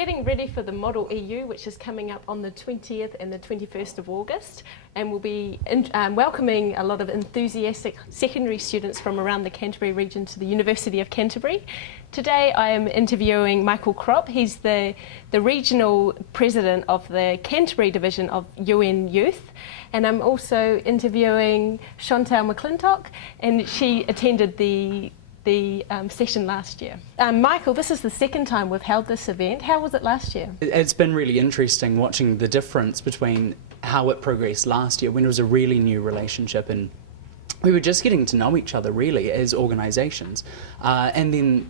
getting ready for the Model EU, which is coming up on the 20th and the 21st of August, and we'll be welcoming a lot of enthusiastic secondary students from around the Canterbury region to the University of Canterbury. Today I am interviewing Michael Kropp. He's the regional president of the Canterbury division of UN Youth, and I'm also interviewing Chantal McClintock, and she attended the session last year. Michael, this is the second time we've held this event. How was it last year? It's been really interesting watching the difference between how it progressed last year when it was a really new relationship and we were just getting to know each other really as organisations, and then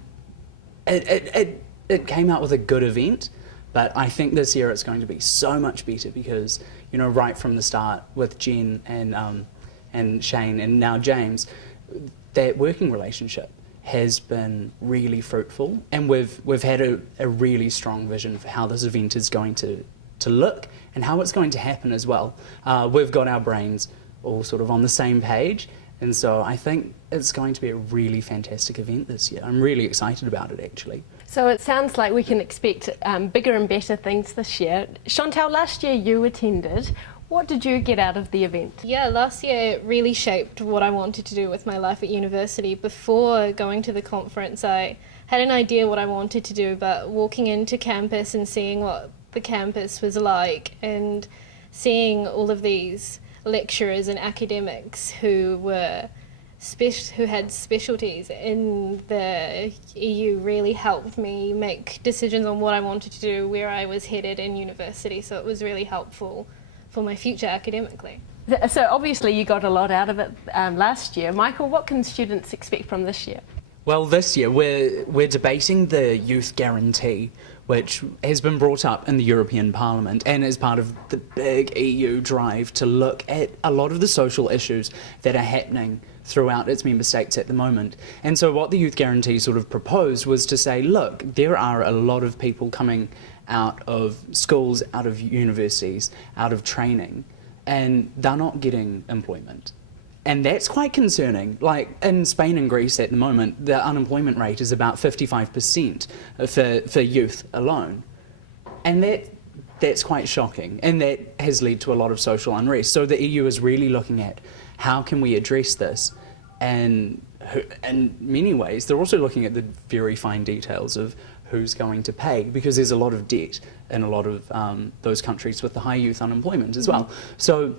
it came out with a good event. But I think this year it's going to be so much better because, you know, right from the start with Jen and Shane and now James, that working relationship has been really fruitful, and we've had a really strong vision for how this event is going to look and how it's going to happen as well. We've got our brains all sort of on the same page, and so I think it's going to be a really fantastic event this year. I'm really excited about it, actually. So it sounds like we can expect bigger and better things this year. Chantal, last year you attended. What did you get out of the event? Yeah, last year it really shaped what I wanted to do with my life at university. Before going to the conference, I had an idea what I wanted to do, but walking into campus and seeing what the campus was like and seeing all of these lecturers and academics who had specialties in the EU really helped me make decisions on what I wanted to do, where I was headed in university, so it was really helpful for my future academically. So obviously you got a lot out of it last year. Michael, what can students expect from this year? Well, this year we're debating the Youth Guarantee, which has been brought up in the European Parliament and is part of the big EU drive to look at a lot of the social issues that are happening throughout its member states at the moment. And so what the Youth Guarantee sort of proposed was to say, look, there are a lot of people coming out of schools, out of universities, out of training, and they're not getting employment. And that's quite concerning. Like in Spain and Greece at the moment, the unemployment rate is about 55% for youth alone. And that's quite shocking, and that has led to a lot of social unrest. So the EU is really looking at how can we address this, and in many ways they're also looking at the very fine details of who's going to pay, because there's a lot of debt in a lot of those countries with the high youth unemployment as well. So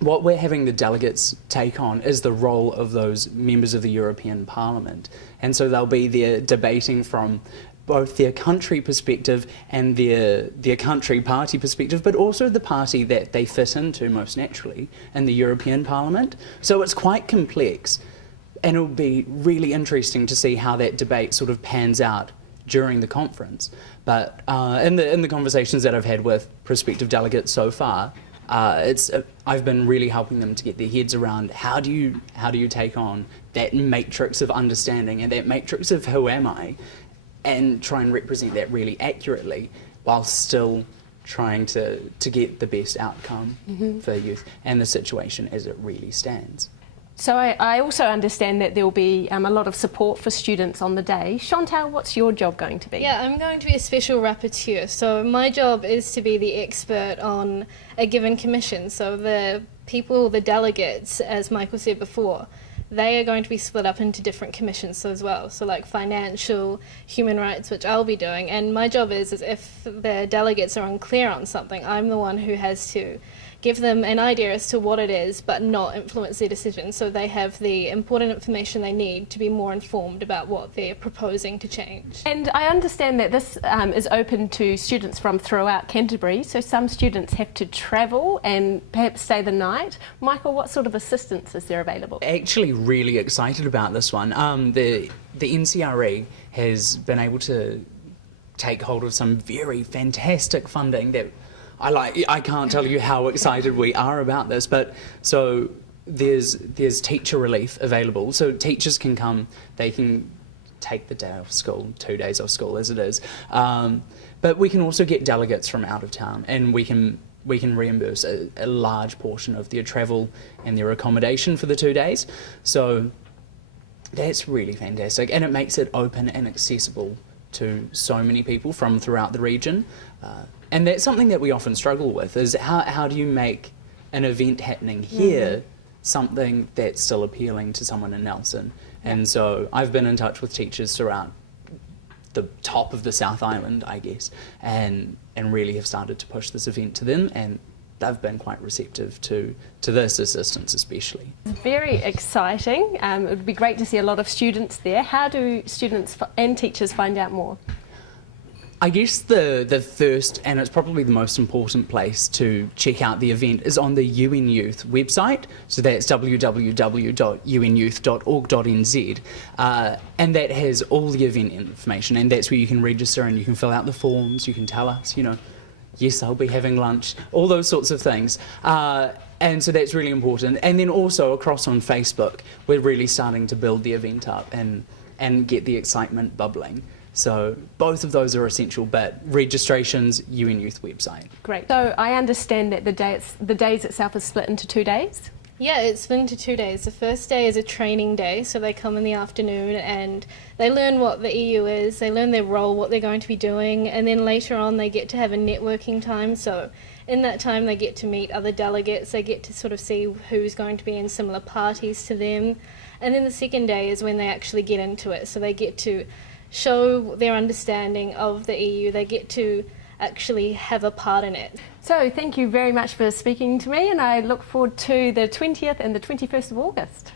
what we're having the delegates take on is the role of those members of the European Parliament. And so they'll be there debating from both their country perspective and their country party perspective, but also the party that they fit into most naturally in the European Parliament. So it's quite complex, and it'll be really interesting to see how that debate sort of pans out during the conference. But in the conversations that I've had with prospective delegates so far, I've been really helping them to get their heads around how do you take on that matrix of understanding and that matrix of who am I, and try and represent that really accurately while still trying to get the best outcome for youth and the situation as it really stands. So I also understand that there will be a lot of support for students on the day. Chantal, what's your job going to be? Yeah, I'm going to be a special rapporteur. So my job is to be the expert on a given commission. So the people, the delegates, as Michael said before, they are going to be split up into different commissions as well. So like financial, human rights, which I'll be doing. And my job is if the delegates are unclear on something, I'm the one who has to give them an idea as to what it is, but not influence their decision, so they have the important information they need to be more informed about what they're proposing to change. And I understand that this is open to students from throughout Canterbury, so some students have to travel and perhaps stay the night. Michael, what sort of assistance is there available? Actually really excited about this one. The NCRE has been able to take hold of some very fantastic funding that I can't tell you how excited we are about this, but so there's teacher relief available. So teachers can come, they can take the day off school, 2 days off school as it is. But we can also get delegates from out of town, and we can reimburse a large portion of their travel and their accommodation for the 2 days. So that's really fantastic, and it makes it open and accessible to so many people from throughout the region. And that's something that we often struggle with, is how do you make an event happening here something that's still appealing to someone in Nelson? And so I've been in touch with teachers throughout the top of the South Island, I guess, and really have started to push this event to them, and they've been quite receptive to this assistance especially. Very exciting. It would be great to see a lot of students there. How do students and teachers find out more? I guess the first, and it's probably the most important place to check out the event, is on the UN Youth website. So that's www.unyouth.org.nz, and that has all the event information, and that's where you can register and you can fill out the forms, you can tell us, yes, I'll be having lunch, all those sorts of things. And so that's really important. And then also across on Facebook, we're really starting to build the event up and get the excitement bubbling. So both of those are essential, but registrations, UN Youth website. Great. So I understand that the days itself is split into 2 days? Yeah, it's split into 2 days. The first day is a training day, so they come in the afternoon and they learn what the EU is, they learn their role, what they're going to be doing, and then later on they get to have a networking time. So in that time they get to meet other delegates, they get to sort of see who's going to be in similar parties to them. And then the second day is when they actually get into it, so they get to show their understanding of the EU, they get to actually have a part in it. So thank you very much for speaking to me, and I look forward to the 20th and the 21st of August.